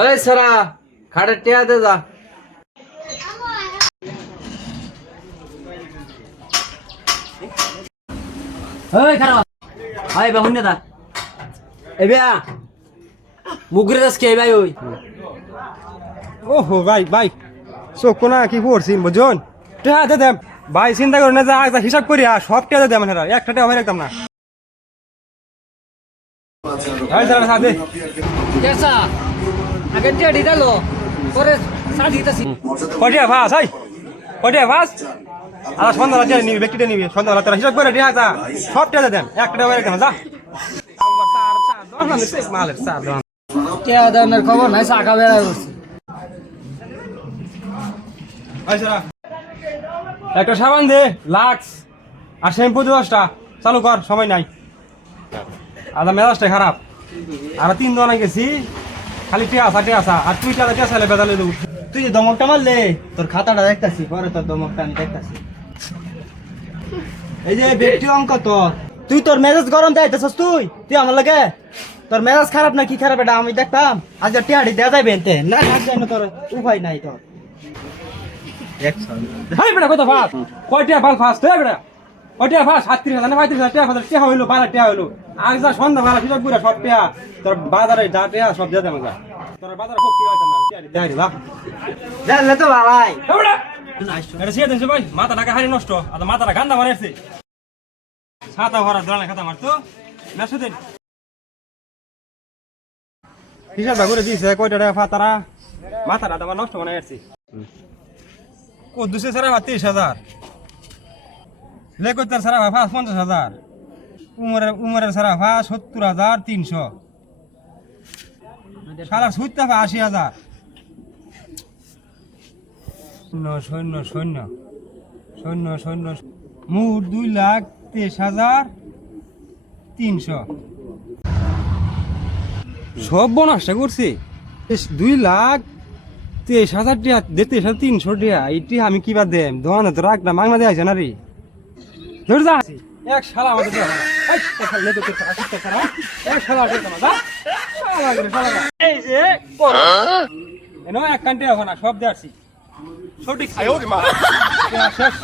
ওই সারা খাটের টিয়া দে যা। ওই খারাপ। আয় বে হুন্নে দা এ বেয়া মুগরে এ ভাই ওই। ওহো ভাই ভাই। কি বুঝুন দে দেম ভাই চিন্তা করেন না যে হিসাব করি আর সব টেহা দেম হেরা একটা টেহা ভাই রাখতাম না। আগে টিয়া দিদালো পরে সাড় দিতাছি কটিয়া ফাস হাই কটিয়া ফাস আর সন্ধ্যা টেহা নিবি ব্যক্তিটা নিবি সন্ধ্যা তোরা হিসাব করে টেহা যা সব টেহা দেম একটা ভাই রাখতাম যা মালের চার টিয়া দানের খবর নাই শাখা বেড়া করছে একটা সাবান দে লাক্স আর শ্যাম্পু দশটা চালু কর সময় নাই আদা মেজাজটা খারাপ। আর তিন দোকানে গেছি খালি টিয়া আসা টিয়া আসা আর তুই টিয়া টিয়া বেদালে দেবো তুই যে দমকটা মারলে তোর খাতাটা দেখতাছি পরে তোর দমকটা আমি দেখতাছি। এই যে ব্যক্তি অঙ্ক তোর। তুই তোর মেজাজ গরম দেয়তেছস তুই? তুই আমার লাগে? তোর মেজাজ খারাপ না কি খারাপ এটা আমি দেখতাম? আজকে টিহাড়ি দেওয়া যাবে এনতে। না থাক যায় না তোর উপায় নাই তোর। ভাই বেটা কত ফাস? কয় টিয়া ফাল ফাস? হে বেটা। টিয়া ফাস সাতত্রিশ হাজার না পঁয়ত্রিশ হাজার টিয়া ফাস টিয়া হইল বারো টিয়া হইল। আজ যা সন্ধ্যা বারো হিসাব করে সব টিয়া তোর বাজারে যা টিয়া সব দিয়ে দেবো তোর বাজারে খুব কি হইতো না জানলে তো ভাই এটা সিয়ে দিনছে ভাই মাথা টাকা হারি নষ্ট আর মাথাটা গান্দা মারাইছে ছাতা ভরা দোলানে খাতা মারতো মেসে দিন হিসাব করে দিয়েছে কয়টা টাকা ফাতারা মাথাটা তোমার নষ্ট বানাই আসছি ও দুশো ভাত তিরিশ হাজার। লেকোত্তার সারা পাঁচ পঞ্চাশ হাজার। উমরের উমরের সারা ভাত সত্তর হাজার তিনশো। সালার সুইতে আশি হাজার। শূন্য শূন্য শূন্য। শূন্য মোট দুই লাখ তেইশ হাজার তিনশো। সব বনাসটা করছি। দুই লাখ তেইশ হাজার টিয়া, তেইশ হাজার তিনশো টিয়া এইটি আমি কিবা দেম? দোকানে তো রাখ না মাংনা দেওয়া না রে? ধর যা। এক শালা আমাদের এক শালা। এই যে এনো এক কান্টে এখন সব দেওয়াছি সব ঠিক শেষ।